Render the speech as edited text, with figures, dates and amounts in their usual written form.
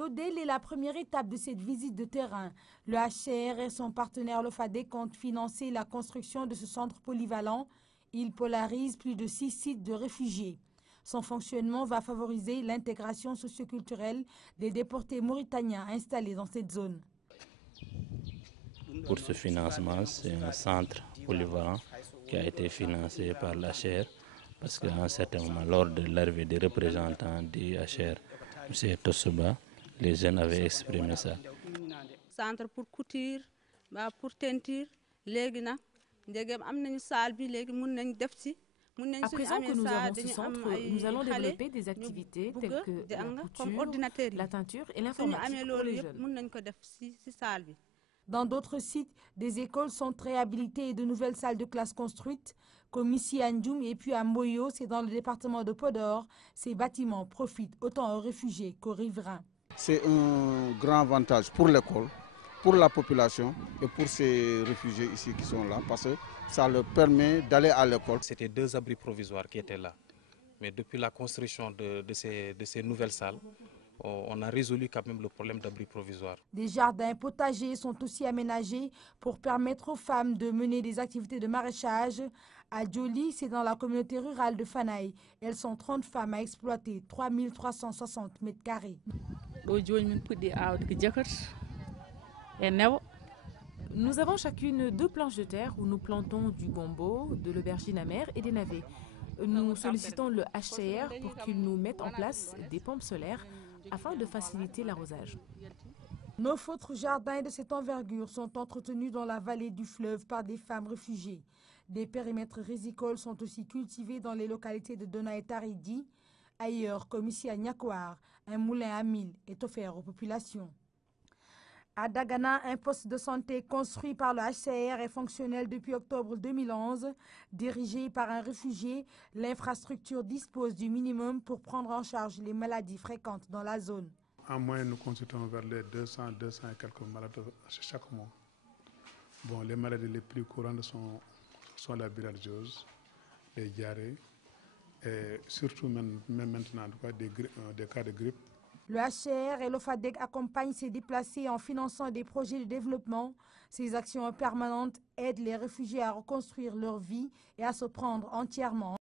Dodel est la première étape de cette visite de terrain. Le HCR et son partenaire l'OFADEC comptent financer la construction de ce centre polyvalent. Il polarise plus de 6 sites de réfugiés. Son fonctionnement va favoriser l'intégration socioculturelle des déportés mauritaniens installés dans cette zone. Pour ce financement, c'est un centre polyvalent qui a été financé par l'HCR parce qu'à un certain moment, lors de l'arrivée des représentants du HCR, M. Tossoba, les jeunes avaient exprimé ça. Centre pour couture, pour teinture, à présent que nous avons ce centre, nous allons développer des activités telles que la couture, la teinture et l'informatique pour les jeunes. Dans d'autres sites, des écoles sont réhabilitées et de nouvelles salles de classe construites. Comme ici à Ndjoum et puis à Moyo, c'est dans le département de Podor. Ces bâtiments profitent autant aux réfugiés qu'aux riverains. C'est un grand avantage pour l'école, pour la population et pour ces réfugiés ici qui sont là, parce que ça leur permet d'aller à l'école. C'était 2 abris provisoires qui étaient là. Mais depuis la construction de ces nouvelles salles, on a résolu quand même le problème d'abri provisoire. Des jardins potagers sont aussi aménagés pour permettre aux femmes de mener des activités de maraîchage. À Djoli, c'est dans la communauté rurale de Fanaï. Elles sont 30 femmes à exploiter 3360 mètres carrés. Nous avons chacune 2 planches de terre où nous plantons du gombo, de l'aubergine amère et des navets. Nous sollicitons le HCR pour qu'il nous mette en place des pompes solaires afin de faciliter l'arrosage. 9 autres jardins de cette envergure sont entretenus dans la vallée du fleuve par des femmes réfugiées. Des périmètres rizicoles sont aussi cultivés dans les localités de Dona et Taridi. Ailleurs, comme ici à Niakwar, un moulin à mil est offert aux populations. À Dagana, un poste de santé construit par le HCR est fonctionnel depuis octobre 2011. Dirigé par un réfugié, l'infrastructure dispose du minimum pour prendre en charge les maladies fréquentes dans la zone. En moyenne, nous consultons vers les 200 et quelques malades chaque mois. Bon, les maladies les plus courantes sont la bilharziose, les diarrhées et surtout même maintenant des cas de grippe. Le HCR et l'OFADEC accompagnent ces déplacés en finançant des projets de développement. Ces actions permanentes aident les réfugiés à reconstruire leur vie et à se prendre entièrement